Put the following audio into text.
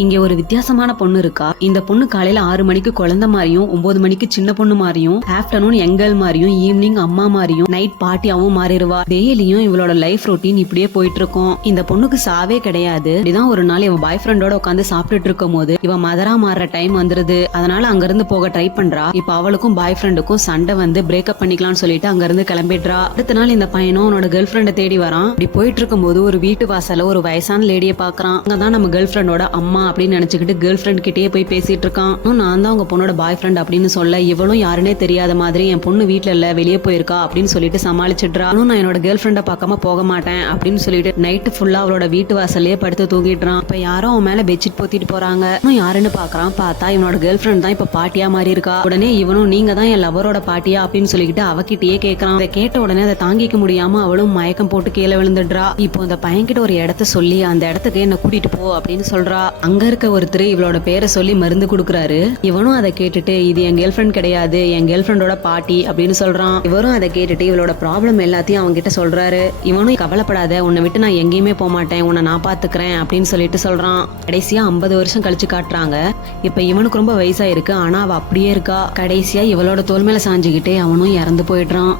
இங்க ஒரு வித்தியாசமான பொண்ணு இருக்கா. இந்த பொண்ணு காலையில 6 மணிக்கு குழந்தை மாதிரியும் 9 மணிக்கு சின்ன பொண்ணு மாதிரியும் ஆஃப்டர்நூன் எங்கல் மாதிரியும் ஈவினிங் அம்மா மாதிரியும் நைட் பாட்டியாவும் மாறிடுவா. டெய்லியும் இவளோட லைஃப் ரொட்டீன் இப்படியே போயிட்டு இருக்கும். இந்த பொண்ணுக்கு சாவே கிடையாது. இப்படிதான் ஒரு நாள் இவன் பாய் ஃப்ரெண்டோட உட்காந்து சாப்பிட்டுட்டு இருக்கும் போது இவன் மதரா மாறுற டைம் வந்துருது. அதனால அங்க இருந்து போக ட்ரை பண்றா. இப்ப அவளுக்கும் பாய் ஃப்ரெண்டுக்கும் சண்டை வந்து பிரேக்கப் பண்ணிக்கலாம்னு சொல்லிட்டு அங்க இருந்து கிளம்பிடுறா. அடுத்த நாள் இந்த பையனும் அவனோட கேர்ள் ஃப்ரெண்டை தேடி வரான். இப்படி போயிட்டு இருக்கும் போது ஒரு வீட்டு வாசல்ல ஒரு வயசான லேடியை பாக்குறான். அங்கதான் நம்ம கேர்ள் ஃப்ரெண்டோட அம்மா அப்படின்னு நினைச்சுக்கிட்டு கேர்ள் ஃப்ரெண்ட் கிட்டே போய் பேசிட்டு இருக்கான். நான் தான் உங்க பொண்ணோட பாய் ஃப்ரெண்ட் அப்படின்னு சொல்ல இவளும் யாருன்னே தெரியாத மாதிரி என் பொண்ணு வீட்டுல இல்ல வெளியே போயிருக்கா அப்படின்னு சொல்லிட்டு சமாளிச்சிடுறா. நான் என்னோட கேர்ள் ஃப்ரெண்டை பார்க்காம போக மாட்டேன் அப்படின்னு சொல்லிட்டு நைட்டு ஃபுல்லா அவளோட வீட்டு வாசல்லே படுத்து தூங்கிடுறான். இப்ப யாரோ அவன் மேல பெட்ஷீட் போத்திட்டு போறாங்க. யாருன்னு பாக்குறான். பார்த்தா இவனோட கேர்ள் ஃப்ரெண்ட் தான் இப்ப பாட்டியா மாறி இருக்கா. உடனே இவனும் நீங்க தான் என் லவரோட பாட்டியா அப்படின்னு சொல்லிக்கிட்டு அவகிட்டயே கேட்கறான். அதை கேட்ட உடனே அதை தாங்கிக்க முடியாம அவளும் மயக்கம் போட்டு கீழே விழுந்துடுறா. இப்போ அந்த பையன்கிட்ட ஒரு இடத்த சொல்லி அந்த இடத்துக்கு என்ன கூட்டிட்டு போ அப்படின்னு சொல்றா. அங்க இருக்க ஒருத்தர் இவளோட பேரை சொல்லி மருந்து கொடுக்குறாரு. இவனும் அதை கேட்டுட்டு இது என் கேர்ள் ஃப்ரெண்ட் கிடையாது, என் கேர்ள் ஃப்ரெண்டோட பாட்டி அப்படின்னு சொல்றான். இவரும் அதை கேட்டுட்டு இவளோட ப்ராப்ளம் எல்லாத்தையும் அவங்க கிட்ட சொல்றாரு. இவனும் கவலைப்படாத, உன்னை விட்டு நான் எங்கேயுமே போக மாட்டேன், உன்னை நான் பாத்துக்கிறேன் அப்படின்னு சொல்லிட்டு சொல்றான். கடைசியா 50 வருஷம் கழிச்சு காட்டுறாங்க. இப்ப இவனுக்கு ரொம்ப வயசாயிருக்கு, ஆனா அவ அப்படியே இருக்கா. கடைசியா இவளோட தோல் மேல சாஞ்சுக்கிட்டே அவனும் இறந்து போயிடுறான்.